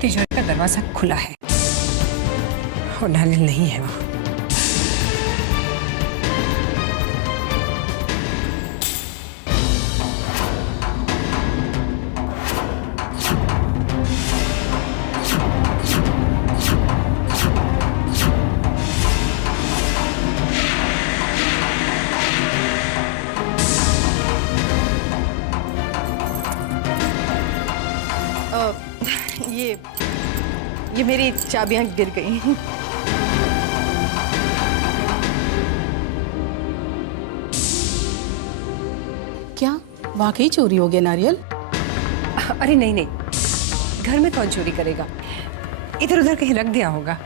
तिजोरी का दरवाजा खुला है और नारियल नहीं है वहां। ये मेरी चाबियां गिर गई। क्या वाकई चोरी हो गया नारियल? अरे नहीं नहीं, घर में कौन चोरी करेगा, इधर उधर कहीं रख दिया होगा।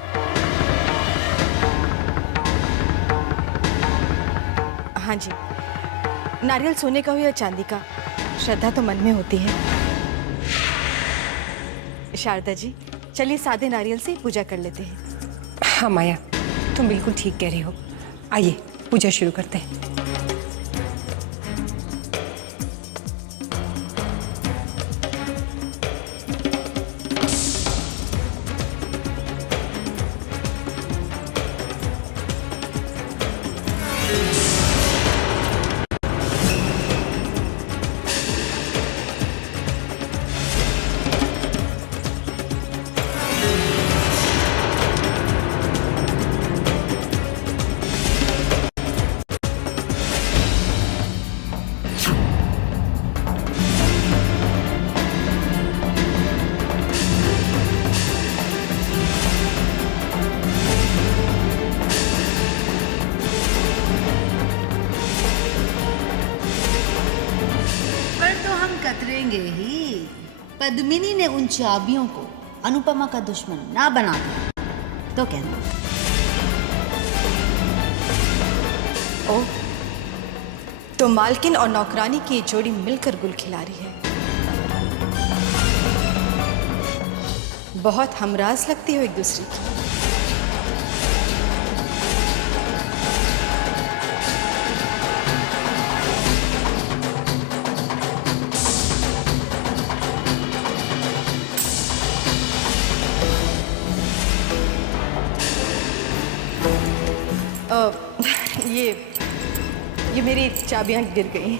हाँ जी, नारियल सोने का हो या चांदी का, श्रद्धा तो मन में होती है। शारदा जी, चलिए सादे नारियल से पूजा कर लेते हैं। हाँ माया, तुम बिल्कुल ठीक कह रही हो। आइए पूजा शुरू करते हैं। कतरेंगे ही। पद्मिनी ने उन चाबियों को अनुपमा का दुश्मन ना बना दिया तो कहना। ओ, तो मालकिन और नौकरानी की ये जोड़ी मिलकर गुल खिला रही है। बहुत हमराज लगती हो एक दूसरे की। ये मेरी चाबियां गिर गई।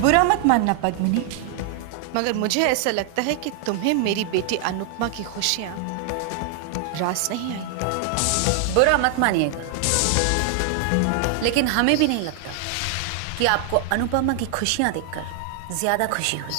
बुरा मत मानना पद्मिनी, मगर मुझे ऐसा लगता है कि तुम्हें मेरी बेटी अनुपमा की खुशियां रास नहीं आई। बुरा मत मानिएगा, लेकिन हमें भी नहीं लगता कि आपको अनुपमा की खुशियां देखकर ज्यादा खुशी हुई।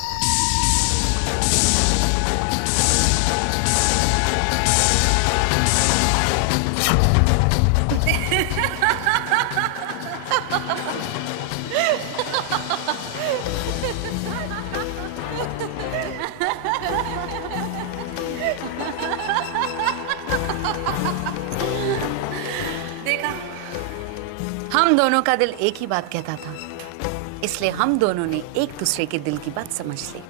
देखा, हम दोनों का दिल एक ही बात कहता था, इसलिए हम दोनों ने एक दूसरे के दिल की बात समझ ली।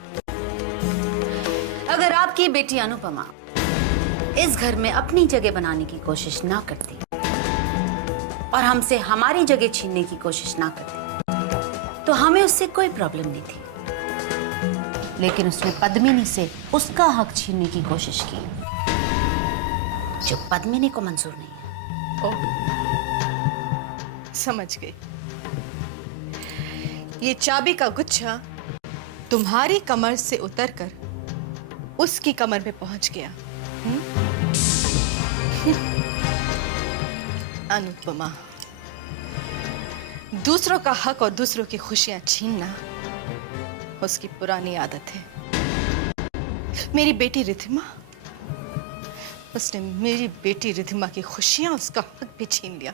अगर आपकी बेटी अनुपमा इस घर में अपनी जगह बनाने की कोशिश ना करती और हमसे हमारी जगह छीनने की कोशिश ना करती तो हमें उससे कोई प्रॉब्लम नहीं थी, लेकिन उसने पद्मिनी से उसका हक छीनने की कोशिश की जो पद्मिनी को मंजूर नहीं है। समझ गई। ये चाबी का गुच्छा तुम्हारी कमर से उतरकर उसकी कमर में पहुंच गया। अनुपमा, दूसरों का हक और दूसरों की खुशियां छीनना उसकी पुरानी आदत है। मेरी बेटी रिधिमा, उसने मेरी बेटी रिधिमा की खुशियां, उसका हक भी छीन लिया।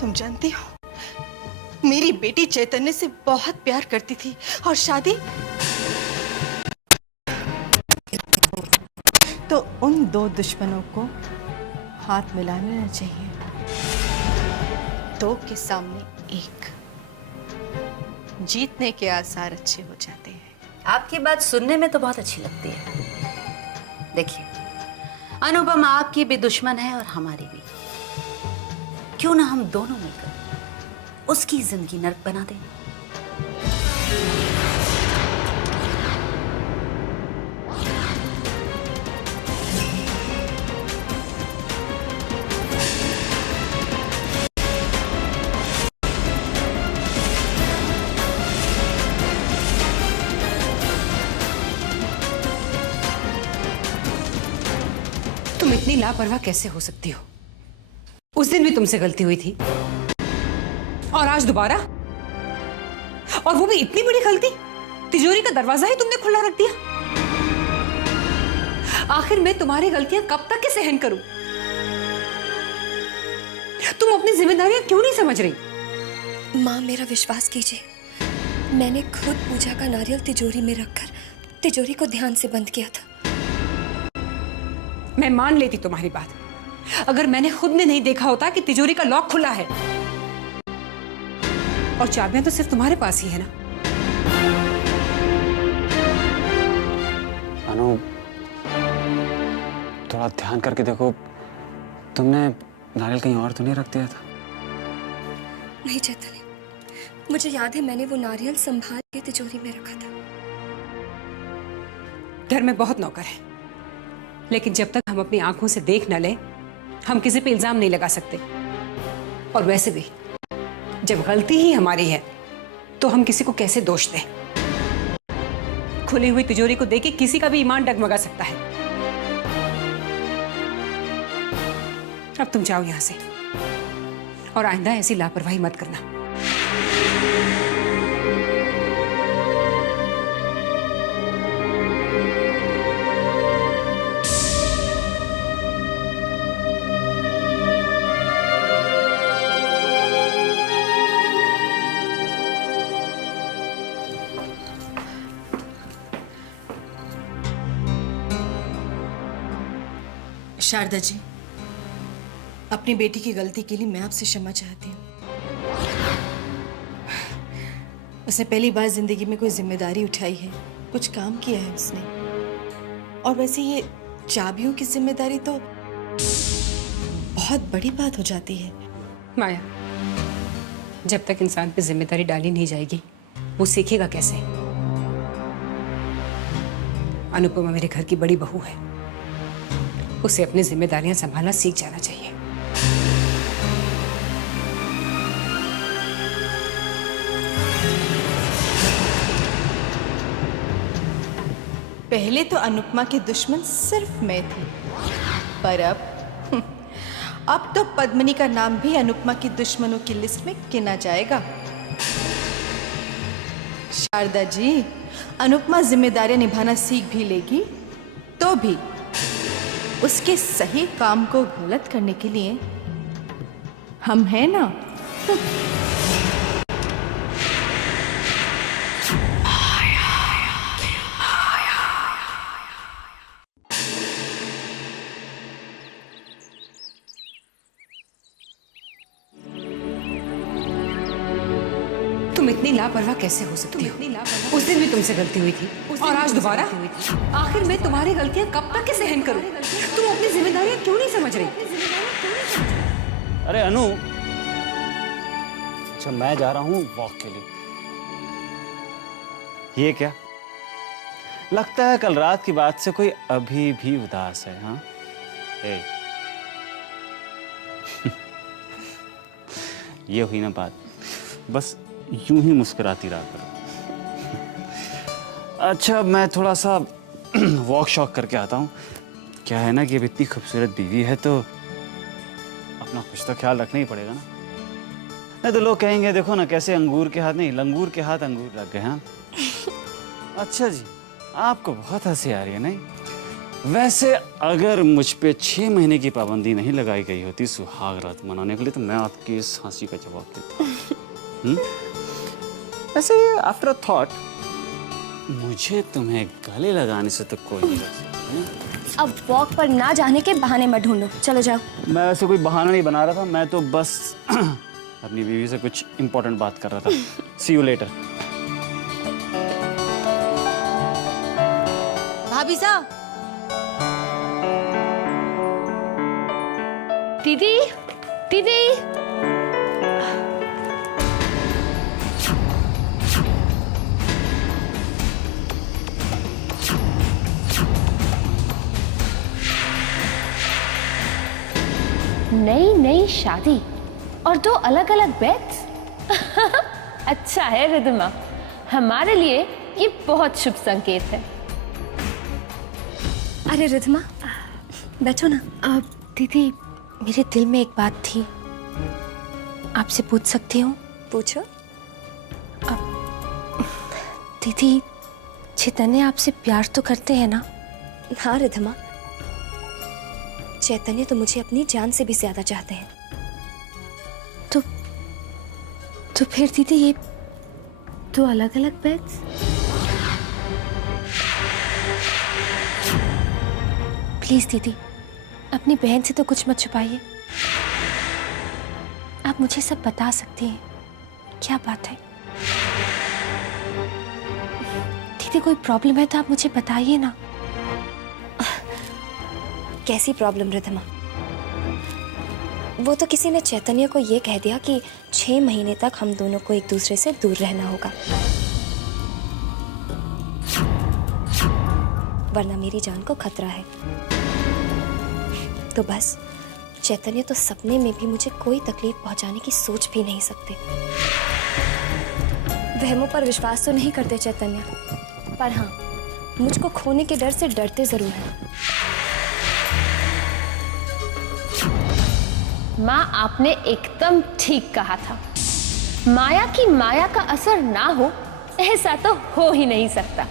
तुम जानती हो, मेरी बेटी चैतन्य से बहुत प्यार करती थी और शादी तो उन दो दुश्मनों को हाथ मिला लेना चाहिए। दो के सामने एक, जीतने के आसार अच्छे हो जाते हैं। आपकी बात सुनने में तो बहुत अच्छी लगती है। देखिए, अनुपमा आपकी भी दुश्मन है और हमारी भी। क्यों ना हम दोनों मिलकर उसकी जिंदगी नर्क बना दें। इतनी लापरवाह कैसे हो सकती हो? उस दिन भी तुमसे गलती हुई थी और आज दोबारा, और वो भी इतनी बड़ी गलती। तिजोरी का दरवाजा ही तुमने खुला रख दिया। आखिर मैं तुम्हारी गलतियां कब तक के सहन करूं? तुम अपनी जिम्मेदारियां क्यों नहीं समझ रही? माँ, मेरा विश्वास कीजिए, मैंने खुद पूजा का नारियल तिजोरी में रखकर तिजोरी को ध्यान से बंद किया था। मैं मान लेती तुम्हारी बात, अगर मैंने खुद ने नहीं देखा होता कि तिजोरी का लॉक खुला है। और चाबियां तो सिर्फ तुम्हारे पास ही है ना। अनु, थोड़ा ध्यान करके देखो, तुमने नारियल कहीं और तो नहीं रख दिया था? नहीं चैतन्य, मुझे याद है मैंने वो नारियल संभाल के तिजोरी में रखा था। घर में बहुत नौकर है, लेकिन जब तक हम अपनी आंखों से देख न ले, हम किसी पे इल्जाम नहीं लगा सकते। और वैसे भी जब गलती ही हमारी है तो हम किसी को कैसे दोष दें? खुली हुई तिजोरी को देख के किसी का भी ईमान डगमगा सकता है। अब तुम जाओ यहां से, और आइंदा ऐसी लापरवाही मत करना। शारदा जी, अपनी बेटी की गलती के लिए मैं आपसे क्षमा चाहती हूँ। उसने पहली बार जिंदगी में कोई जिम्मेदारी उठाई है, कुछ काम किया है उसने। और वैसे ये चाबियों की जिम्मेदारी तो बहुत बड़ी बात हो जाती है। माया, जब तक इंसान पे जिम्मेदारी डाली नहीं जाएगी, वो सीखेगा कैसे? अनुपमा मेरे घर की बड़ी बहू है, उसे अपनी जिम्मेदारियां संभालना सीख जाना चाहिए। पहले तो अनुपमा की दुश्मन सिर्फ मैं थी, पर अब तो पद्मिनी का नाम भी अनुपमा की दुश्मनों की लिस्ट में गिना जाएगा। शारदा जी, अनुपमा जिम्मेदारियां निभाना सीख भी लेगी तो भी उसके सही काम को गलत करने के लिए हम हैं ना। तुम इतनी लापरवाह कैसे हो सकती हो? उस दिन भी तुमसे गलती हुई थी और आज दोबारा। आखिर मैं तुम्हारी गलतियां कब तक के सहन करूं? तुम अपनी जिम्मेदारियां क्यों नहीं समझ रही? अरे अनु, अच्छा मैं जा रहा हूँ वॉक के लिए। ये क्या लगता है, कल रात की बात से कोई अभी भी उदास है? हाँ, ये हुई ना बात, बस यूं ही मुस्कुराती रहा करो। अच्छा, मैं थोड़ा सा वॉक शॉक करके आता हूँ। क्या है ना कि अब इतनी खूबसूरत बीवी है तो अपना कुछ तो ख्याल रखना ही पड़ेगा ना। नहीं तो लोग कहेंगे देखो ना कैसे अंगूर के हाथ नहीं, लंगूर के हाथ अंगूर लग गए। हाँ, अच्छा जी, आपको बहुत हंसी आ रही है नहीं? वैसे अगर मुझ पे 6 महीने की पाबंदी नहीं लगाई गई होती सुहाग रात मनाने के लिए, तो मैं आपकी इस हंसी का जवाब देता। वैसे आफ्टर थॉट, मुझे तुम्हें गले लगाने से तो कोई नहीं रोक सकता। अब वॉक पर ना जाने के बहाने मत ढूंढो, चलो जाओ। मैं वैसे कोई बहाना नहीं बना रहा था, मैं तो बस अपनी बीवी से कुछ इंपॉर्टेंट बात कर रहा था। सी यू लेटर। भाभी साहब, दीदी, दीदी, नई शादी और 2 अलग अलग बेड्स। अच्छा है रिद्धिमा, हमारे लिए ये बहुत शुभ संकेत है। अरे रिद्धिमा, बैठो ना। दीदी, मेरे दिल में एक बात थी, आपसे पूछ सकती हूँ? पूछो। दीदी, चैतन्य आपसे प्यार तो करते हैं ना? हाँ रिधमा, चैतन्य तो मुझे अपनी जान से भी ज्यादा चाहते हैं। तो फिर दीदी ये दो अलग अलग बेड्स? प्लीज दीदी, अपनी बहन से तो कुछ मत छुपाइए। आप मुझे सब बता सकती हैं, क्या बात है? दीदी कोई प्रॉब्लम है तो आप मुझे बताइए ना। कैसी प्रॉब्लम रिधमा? वो तो किसी ने चैतन्य को ये कह दिया कि 6 महीने तक हम दोनों को एक दूसरे से दूर रहना होगा, वरना मेरी जान को खतरा है। तो बस चैतन्य तो सपने में भी मुझे कोई तकलीफ पहुंचाने की सोच भी नहीं सकते। वहमों पर विश्वास तो नहीं करते चैतन्य, पर हाँ, मुझको खोने के डर से डरते जरूर हैं। माँ, आपने एकदम ठीक कहा था। माया की माया का असर ना हो, ऐसा तो हो ही नहीं सकता।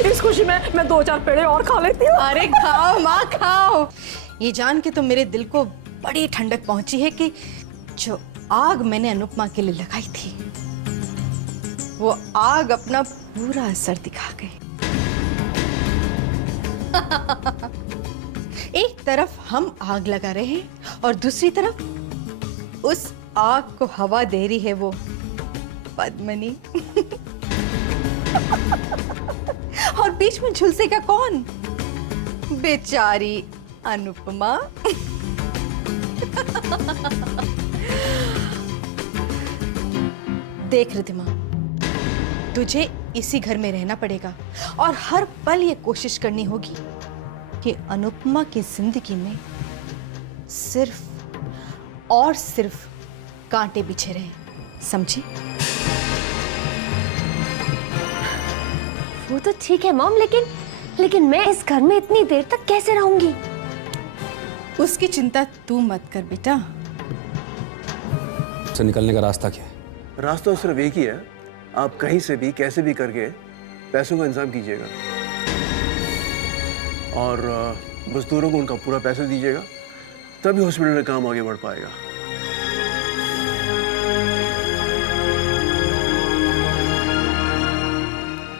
इस खुशी में मैं 2-4 पेड़े और खा लेती हूँ। अरे खाओ माँ, खाओ। ये जान के तो मेरे दिल को बड़ी ठंडक पहुंची है कि जो आग मैंने अनुपमा के लिए लगाई थी, वो आग अपना पूरा असर दिखा गई। एक तरफ हम आग लगा रहे हैं और दूसरी तरफ उस आग को हवा दे रही है वो पद्मनी। और बीच में झुलसेगा कौन? बेचारी अनुपमा। देख रिधिमा, तुझे इसी घर में रहना पड़ेगा और हर पल ये कोशिश करनी होगी कि अनुपमा की जिंदगी में सिर्फ और सिर्फ कांटे बिछे रहे, समझी? वो तो ठीक है मॉम, लेकिन मैं इस घर में इतनी देर तक कैसे रहूंगी? उसकी चिंता तू मत कर बेटा। से निकलने का रास्ता क्या है? रास्ता सिर्फ एक ही है, आप कहीं से भी कैसे भी करके पैसों का इंतजाम कीजिएगा और मजदूरों को उनका पूरा पैसा दीजिएगा, तभी हॉस्पिटल में काम आगे बढ़ पाएगा।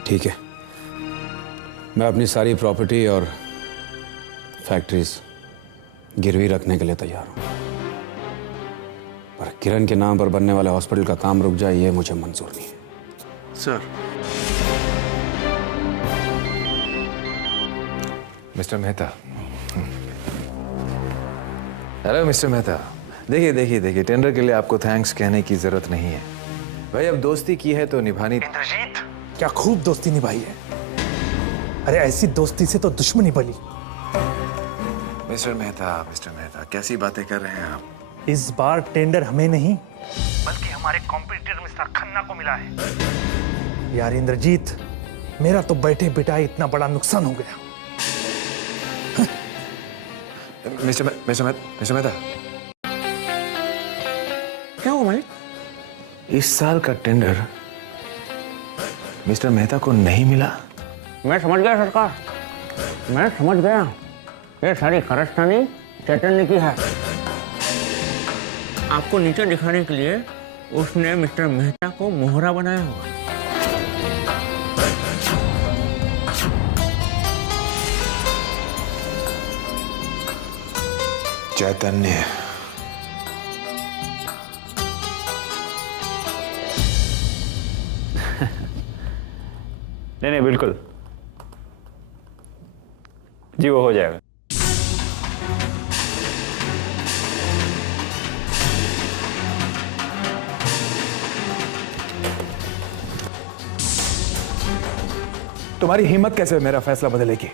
ठीक है, मैं अपनी सारी प्रॉपर्टी और फैक्ट्रीज गिरवी रखने के लिए तैयार हूं, पर किरण के नाम पर बनने वाले हॉस्पिटल का काम रुक जाए, ये मुझे मंजूर नहीं है। Sir, mister Mehta. Hello mister Mehta. देखिए, टेंडर के लिए आपको थैंक्स कहने की जरूरत नहीं है भाई, अब दोस्ती की है तो निभानी। इंद्रजीत, क्या खूब दोस्ती निभाई है। अरे ऐसी दोस्ती से तो दुश्मनी बनी। मिस्टर मेहता, कैसी बातें कर रहे हैं आप? इस बार टेंडर हमें नहीं, बल्कि हमारे कॉम्पिटिटर मिस्टर खन्ना को मिला है। यार इंद्रजीत, मेरा तो बैठे बिठाए इतना बड़ा नुकसान हो गया। मिस्टर मेहता, क्या हुआ भाई? इस साल का टेंडर मिस्टर मेहता को नहीं मिला। मैं समझ गया सरकार, मैं समझ गया। ये सारी खरचतानी चैतन्य की है। आपको नीचे दिखाने के लिए उसने मिस्टर मेहता को मोहरा बनाया होगा। चैतन्य, नहीं बिल्कुल जी, वो हो जाएगा। तुम्हारी हिम्मत कैसे मेरा फैसला बदलेगी?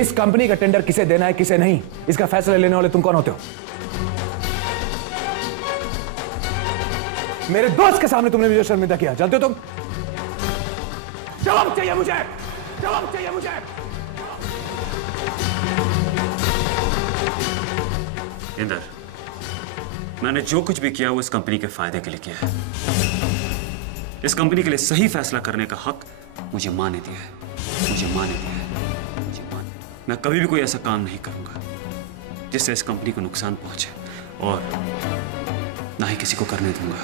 इस कंपनी का टेंडर किसे देना है किसे नहीं, इसका फैसला लेने वाले तुम कौन होते हो? मेरे दोस्त के सामने तुमने मुझे शर्मिंदा किया, जानते हो तुम? जवाब चाहिए मुझे। जवाब चाहिए मुझे। इंदर, मैंने जो कुछ भी किया वो इस कंपनी के फायदे के लिए किया है। इस कंपनी के लिए सही फैसला करने का हक मुझे मां ने दिया है। मुझे मां ने दिया है। मुझे मां ने। मैं कभी भी कोई ऐसा काम नहीं करूंगा जिससे इस कंपनी को नुकसान पहुंचे, और ना ही किसी को करने दूंगा।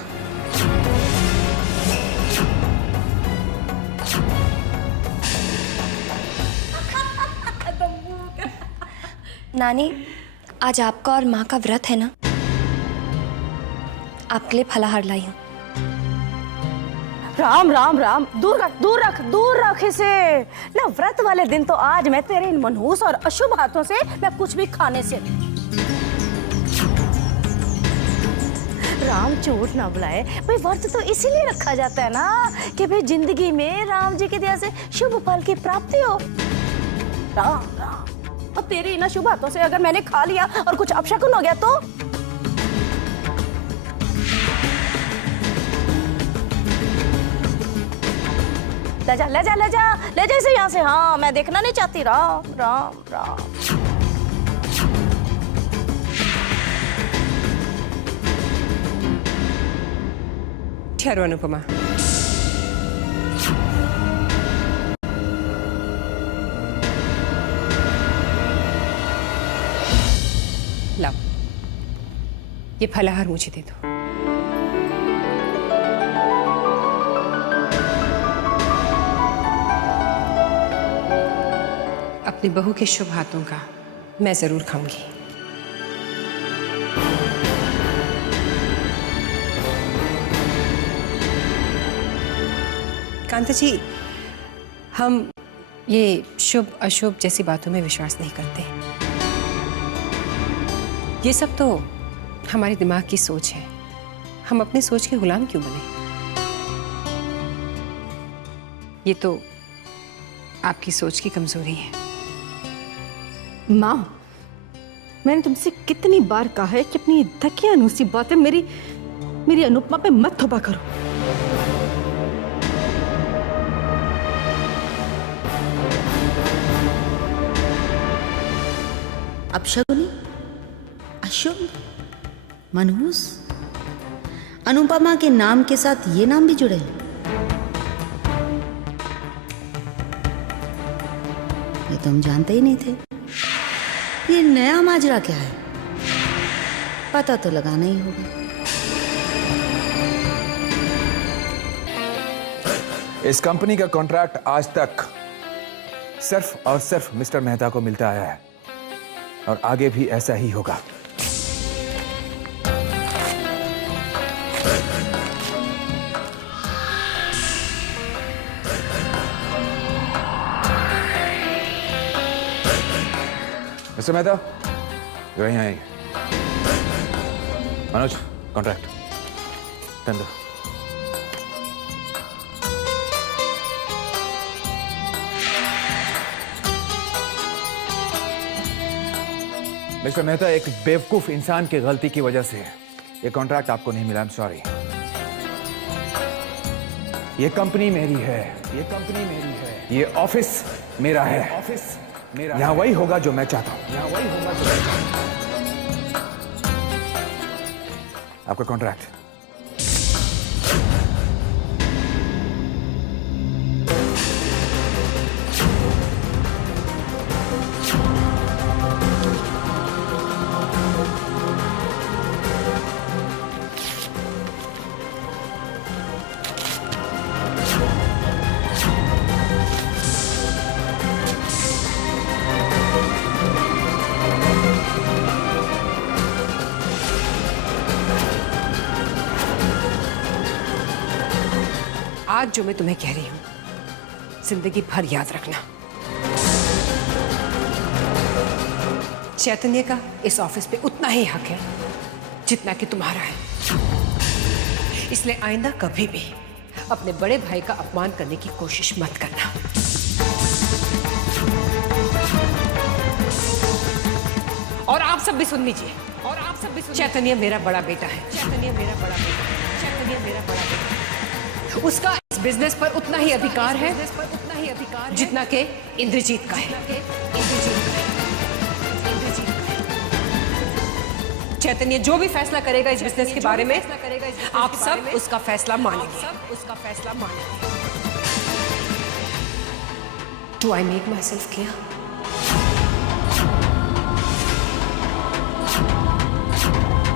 नानी, आज आपका और माँ का व्रत है ना? आपके लिए फलाहार लाई हूँ। राम राम राम, दूर रख दूर रख दूर रख इसे ना। व्रत वाले दिन तो आज मैं तेरे इन मनहूस और अशुभ हाथों से मैं कुछ भी खाने से। राम झूठ ना बुलाए भाई, व्रत तो इसीलिए रखा जाता है ना कि भाई जिंदगी में राम जी की दया से शुभ फल की प्राप्ति हो। राम राम। और तेरे इन शुभ हाथों से अगर मैंने खा लिया और कुछ अपशकुन हो गया तो? ले जा ले जा ले जा ले जा इसे यहाँ से। हाँ, मैं देखना नहीं चाहती। राम राम राम। ठहरो अनुपमा। लाओ, ये फलाहार मुझे दे दो। अपनी बहू के शुभ हाथों का मैं जरूर खाऊंगी। कांता जी, हम ये शुभ अशुभ जैसी बातों में विश्वास नहीं करते। ये सब तो हमारे दिमाग की सोच है। हम अपनी सोच के गुलाम क्यों बने? ये तो आपकी सोच की कमजोरी है। माँ, मैंने तुमसे कितनी बार कहा है कि अपनी दकियानूसी बातें मेरी अनुपमा पे मत थोपा करो। अपशकुनी, अशुभ, मनहूस, अनुपमा के नाम के साथ ये नाम भी जुड़े हैं। ये तो हम जानते ही नहीं थे। ये नया माजरा क्या है? पता तो लगाना ही होगा। इस कंपनी का कॉन्ट्रैक्ट आज तक सिर्फ और सिर्फ मिस्टर मेहता को मिलता आया है, और आगे भी ऐसा ही होगा। मिस्टर मेहता, यहीं आएंगे। Manoj, contract tender. Mister Mehta, एक बेवकूफ इंसान की गलती की वजह से ये कॉन्ट्रैक्ट आपको नहीं मिला। I am sorry. ये कंपनी मेरी है। ये कंपनी मेरी है। ये ऑफिस मेरा है। ऑफिस मेरा। यहाँ वही होगा जो मैं चाहता हूँ। यहाँ वही होगा जो मैं चाहता हूँ। आपका कॉन्ट्रैक्ट। आज जो मैं तुम्हें कह रही हूं, जिंदगी भर याद रखना। चैतन्य का इस ऑफिस पे उतना ही हक है जितना कि तुम्हारा है। इसलिए आइंदा कभी भी अपने बड़े भाई का अपमान करने की कोशिश मत करना। और आप सब भी सुन लीजिए। और आप सब भी सुन। चैतन्य मेरा बड़ा बेटा है। चैतन्य मेरा बड़ा बेटा है। चैतन्य मेरा बड़ा बेटा है। उसका इस इस बिजनेस पर उतना ही अधिकार है जितना कि इंद्रजीत का है। चैतन्य जो भी फैसला करेगा इस बिजनेस के बारे में, आप सब उसका फैसला मानेंगे। Do I make my self clear?